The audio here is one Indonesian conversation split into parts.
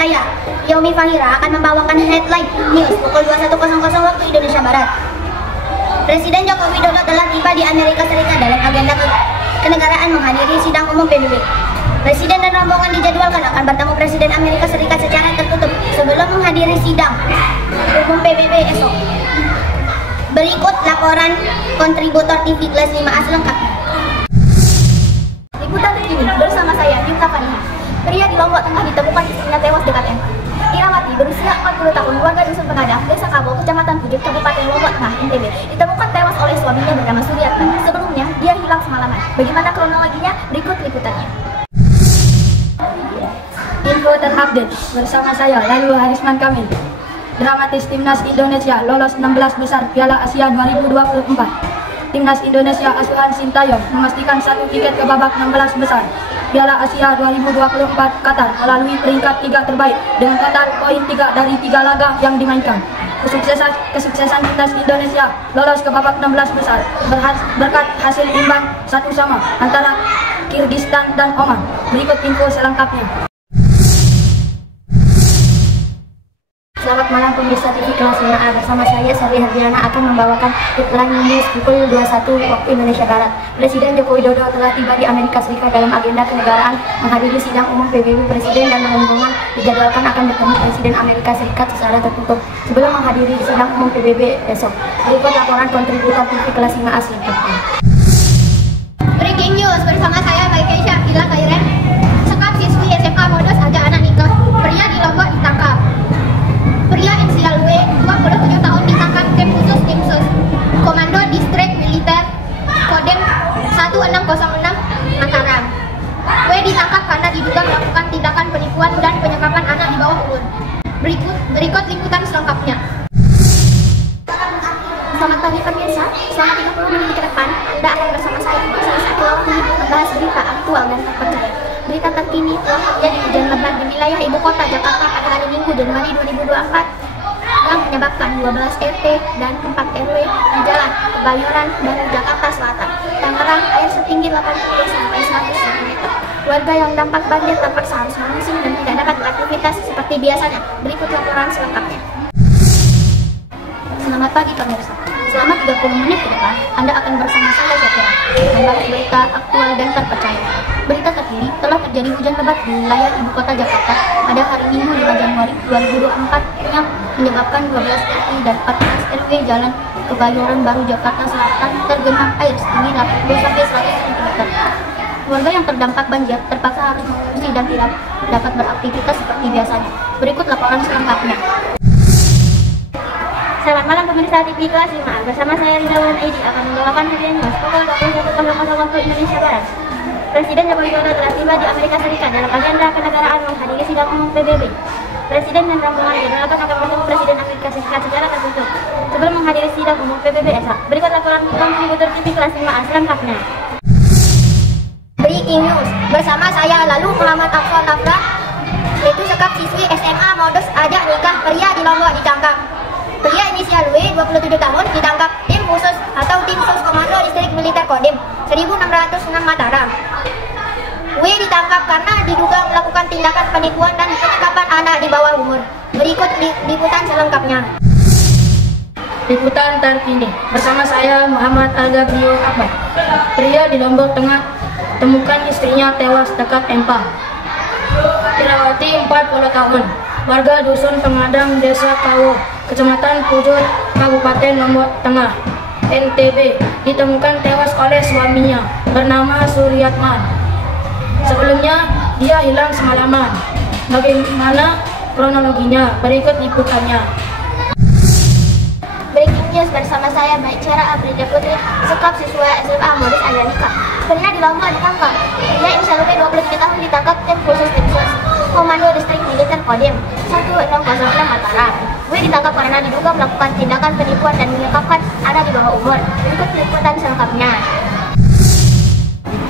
saya, Yomi Fahira, akan membawakan headline news pukul 21.00 waktu Indonesia Barat. Presiden Joko Widodo telah tiba di Amerika Serikat dalam agenda kenegaraan menghadiri sidang umum PBB. Presiden dan rombongan dijadwalkan akan bertemu Presiden Amerika Serikat secara tertutup sebelum menghadiri sidang umum PBB esok. Berikut laporan kontributor TV Kelas 5A selengkapnya. Liputan terkini bersama saya, Yunta Faniha. Pria di Lombok Tengah ditemukan istrinya tewas dekat MK. Irawati berusia 40 tahun, warga Dusun Pengadang, Desa Kabo, Kecamatan Pujut, Kabupaten Lombok Tengah, NTB, ditemukan tewas oleh suaminya bernama Suryatman. Sebelumnya, dia hilang semalaman. Bagaimana kronologinya? Berikut liputannya. Info terupdate bersama saya, Lalu Harisman Kamil. Dramatis Timnas Indonesia lolos 16 besar Piala Asia 2024. Timnas Indonesia asuhan Sintayong memastikan satu tiket ke babak 16 besar Piala Asia 2024 Qatar melalui peringkat 3 terbaik dengan total poin 3 dari 3 laga yang dimainkan. Kesuksesan Timnas Indonesia lolos ke babak 16 besar berkat hasil imbang 1-1 antara Kirgistan dan Oman. Berikut info selengkapnya. Selamat malam pemirsa TV Kelas 5A, bersama saya Sari Hardiana akan membawakan headline news pukul 21 waktu Indonesia Barat. Presiden Joko Widodo telah tiba di Amerika Serikat dalam agenda kenegaraan menghadiri sidang umum PBB. Presiden dan rombongan dijadwalkan akan bertemu Presiden Amerika Serikat secara tertutup sebelum menghadiri sidang umum PBB esok. Berikut laporan kontributor TV Kelas 5A selengkapnya. Breaking news bersama saya Baike Syarkila Kairen. Sekap siswi SMA modus ajak anak nikah. Pria di Lombok ditangkap. Pria inisial W, 27 tahun, ditangkap tim khusus Timsus Komando Distrik Militer Kodim 1606 Mataram. W ditangkap karena diduga melakukan tindakan penipuan dan penyekapan anak di bawah umur. Berikut liputan selengkapnya. Selamat pagi pemirsa, selama 30 menit ke depan Anda akan bersama saya satu waktu membahas berita aktual dan terpercaya. Berita terkini telah terjadi hujan lebat di wilayah ibu kota Jakarta pada hari Minggu Januari 2024 yang menyebabkan 12 RT dan 4 RW di Jalan Kebayoran Baru Jakarta Selatan, Tangerang air setinggi 80 sampai 100 cm. Warga yang dampak banjir terpaksa harus mengungsi dan tidak dapat beraktivitas seperti biasanya. Berikut laporan selengkapnya. Selamat pagi pemirsa. Selama 30 menit ke depan, Anda akan bersama saya Syakira membahas berita aktual dan terpercaya. Berita terkini telah terjadi hujan lebat di wilayah ibu kota Jakarta pada hari Minggu 5 Januari 2024 yang menyebabkan 12 RT dan 14 RW Jalan Kebayoran Baru Jakarta Selatan tergenang air setinggi 80 sampai 100 cm. Warga yang terdampak banjir terpaksa harus mengungsi dan tidak dapat beraktivitas seperti biasanya. Berikut laporan selengkapnya. Selamat malam pemirsa TV Kelas 5A, bersama saya Ridwan Aidi akan membawakan headline news pukul 21.00 waktu Indonesia Barat. Presiden Joko Widodo telah tiba di Amerika Serikat dalam agenda kenegaraan menghadiri sidang umum PBB. Presiden dan rombongan dijadwalkan akan bertemu Presiden Amerika Serikat secara tertutup sebelum menghadiri sidang umum PBB esok. Berikut laporan kontributor TV Kelas 5A selengkapnya. Breaking news bersama saya Lalu Muhammad Afwan Tafra, yaitu sekap siswi SMA modus ajak nikah pria di Lombok ditangkap. Pria inisial W, 27 tahun, ditangkap tim khusus atau tim sus Komando Distrik Militer Kodim 1606 Mataram. W ditangkap karena diduga melakukan tindakan penipuan dan penyekapan anak di bawah umur. Berikut liputan selengkapnya. Liputan terkini bersama saya Muhammad Al-Gabrio Akbar. Pria di Lombok Tengah temukan istrinya tewas dekat empang. Irawati 40 tahun, warga Dusun Pengadang, Desa Kawo, Kecamatan Pujut, Kabupaten Lombok Tengah, NTB, ditemukan tewas oleh suaminya bernama Suryatman. Sebelumnya, dia hilang semalaman. Bagaimana kronologinya? Berikut liputannya. Breaking news bersama saya Baik Cara Abrida Putri, sekap siswa SMA modus ajak nikah. Pria di Lombok ditangkap. Pria inisial W, 23 tahun, ditangkap tim khusus Timsus Komando Distrik Militer Kodim 1606 Mataram. W ditangkap karena diduga melakukan tindakan penipuan dan menyekapkan anak di bawah umur. Berikut liputan selengkapnya.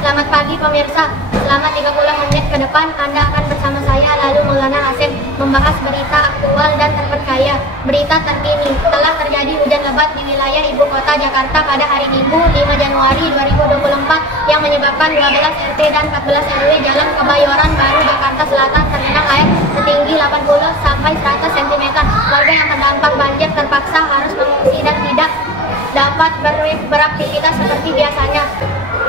Selamat pagi pemirsa. Selama 30 menit ke depan Anda akan bersama saya Lalu Maulana Hasim membahas berita aktual dan terpercaya. Berita terkini telah terjadi hujan lebat di wilayah ibu kota Jakarta pada hari Minggu 5 Januari 2024 yang menyebabkan 12 RT dan 14 RW Jalan Kebayoran Baru Jakarta Selatan tergenang air setinggi 80 warga yang terdampak banjir terpaksa harus mengungsi dan tidak dapat beraktivitas seperti biasanya.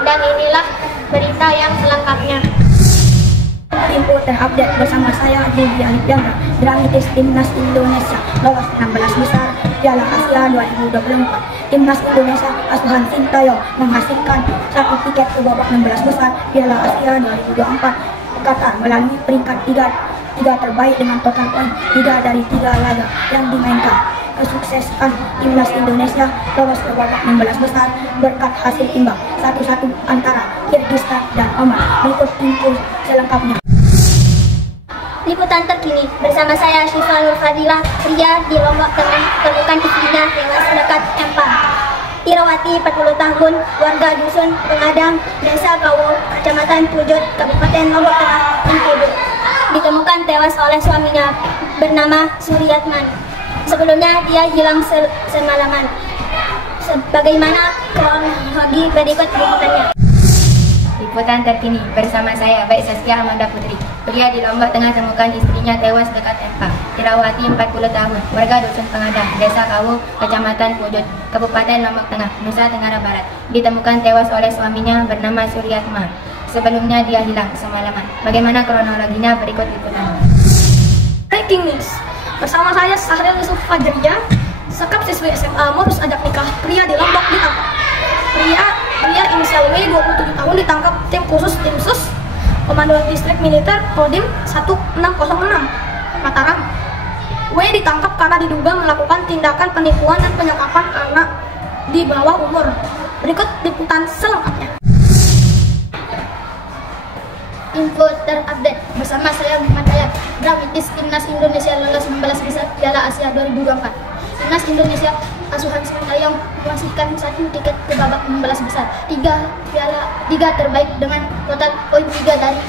Dan inilah berita yang selengkapnya. Info terupdate bersama saya Devi Alipyana. Dramatis Timnas Indonesia lolos 16 besar Piala Asia 2024. Timnas Indonesia asuhan Sintayong menghasilkan 1 tiket ke babak 16 besar Piala Asia 2024. Qatar melalui peringkat 3 terbaik dengan total poin 3 dari 3 laga yang dimainkan. Kesuksesan Timnas Indonesia lolos ke babak 16 besar berkat hasil imbang 1-1 antara Kyrgyzstan dan Oman. Berikut info selengkapnya. Liputan terkini bersama saya Syifa Nur Fadilah. Pria di Lombok Tengah temukan istrinya tewas dekat Empang. Irawati 40 tahun, warga dusun Pengadang, Desa Kawo, Kecamatan Pujut, Kabupaten Lombok Tengah, NTB, ditemukan tewas oleh suaminya bernama Suryatman. Sebelumnya dia hilang semalaman. Sebagaimana kronologi berikut liputannya. Liputan terkini bersama saya Baik Saskia Amanda Putri. Pria di Lombok Tengah temukan istrinya tewas dekat Empang. Irawati 40 tahun, warga dusun Pengadang, Desa Kawu, Kecamatan Pujut, Kabupaten Lombok Tengah, Nusa Tenggara Barat, ditemukan tewas oleh suaminya bernama Suryatman. Sebelumnya dia hilang semalaman. Bagaimana kronologinya berikut liputannya. Breaking news bersama saya Sahril Yusuf Fajriya. Sekap siswi SMA modus ajak nikah pria di Lombok ditangkap. Pria inisial W 27 tahun ditangkap tim khusus tim sus Komando Distrik Militer Kodim 1606 Mataram. W ditangkap karena diduga melakukan tindakan penipuan dan penyekapan anak di bawah umur. Berikut liputan selengkapnya. Info terupdate bersama saya Muhammad Hayat. Dramatis Timnas Indonesia lolos 16 besar Piala Asia 2024. Timnas Indonesia asuhan Sintayong memastikan 1 tiket ke babak 16 besar. 3 terbaik dengan total poin 3 dari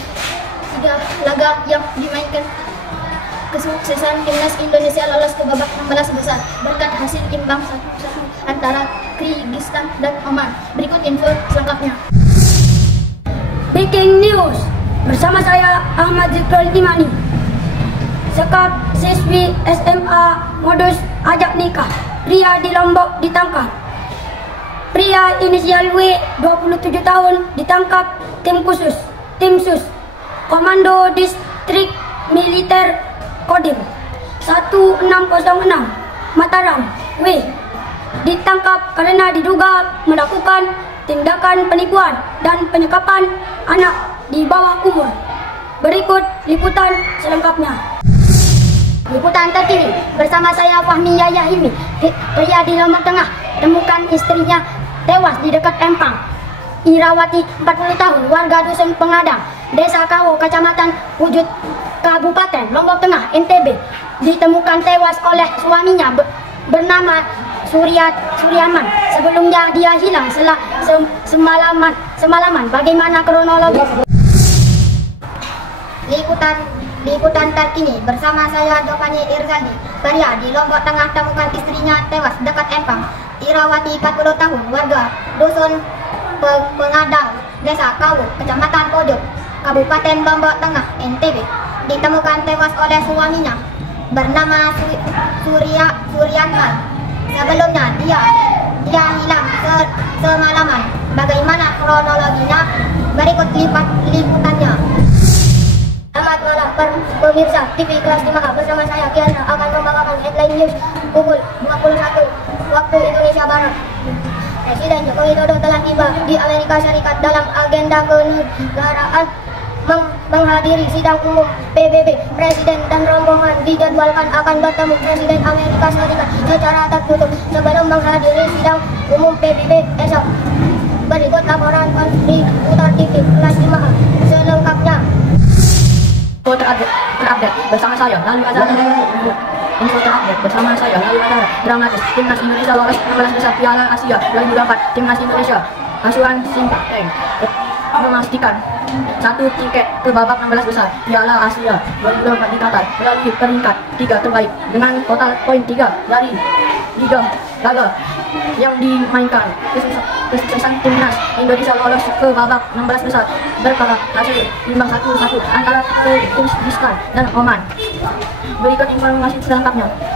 3 laga yang dimainkan. Kesuksesan Timnas Indonesia lolos ke babak 16 besar berkat hasil imbang 1-1 antara Kyrgyzstan dan Oman. Berikut info selengkapnya. Breaking news bersama saya Ahmad Zikrul Imani. Sekap siswi SMA modus ajak nikah pria di Lombok ditangkap. Pria inisial W 27 tahun ditangkap tim sus Komando Distrik Militer Kodim 1606 Mataram. W ditangkap karena diduga melakukan tindakan penipuan dan penyekapan anak di bawah umur. Berikut liputan selengkapnya. Liputan terkini bersama saya Fahmi Yahimi. Pria di Lombok Tengah temukan istrinya tewas di dekat Empang. Irawati 40 tahun, warga dusun Pengadang, Desa Kawo, Kecamatan Pujut, Kabupaten Lombok Tengah, NTB, ditemukan tewas oleh suaminya bernama Suryaman. Sebelumnya dia hilang semalaman. Bagaimana kronologi? Liputan terkini bersama saya Jovani Irzaldi. Pria di Lombok Tengah temukan istrinya tewas dekat Empang. Irawati 40 tahun, warga dusun Pengadang, Desa Kawu, Kecamatan Pojok, Kabupaten Lombok Tengah, NTB, ditemukan tewas oleh suaminya bernama Suryatman. Sebelumnya dia hilang semalaman. Bagaimana kronologinya? Berikut liputannya. Selamat malam pemirsa TV kelas 5A, bersama saya Kiana akan membawakan headline news pukul 21 waktu Indonesia Barat. Presiden Joko Widodo telah tiba di Amerika Serikat dalam agenda kenegaraan menghadiri sidang umum PBB. Presiden dan rombongan dijadwalkan akan bertemu Presiden Amerika Serikat secara tertutup sebelum menghadiri sidang umum PBB esok. Berikut laporan kontributor TV kelas 5A selengkapnya. Info terupdate bersama saya Lalu Azhar. Info terupdate bersama saya Lalu Azhar. Dramatis Timnas Indonesia lolos 16 besar Piala Asia 2024. Timnas Indonesia asuhan Sintayong memastikan 1 tiket ke babak 16 besar Piala Asia 2024 di Qatar melalui peringkat 3 terbaik dengan total poin 3 dari 3 laga yang dimainkan. Kesuksesan Timnas Indonesia lolos ke babak 16 besar berkat hasil imbang 1-1 antara Kyrgyzstan dan Oman. Berikut informasi selengkapnya.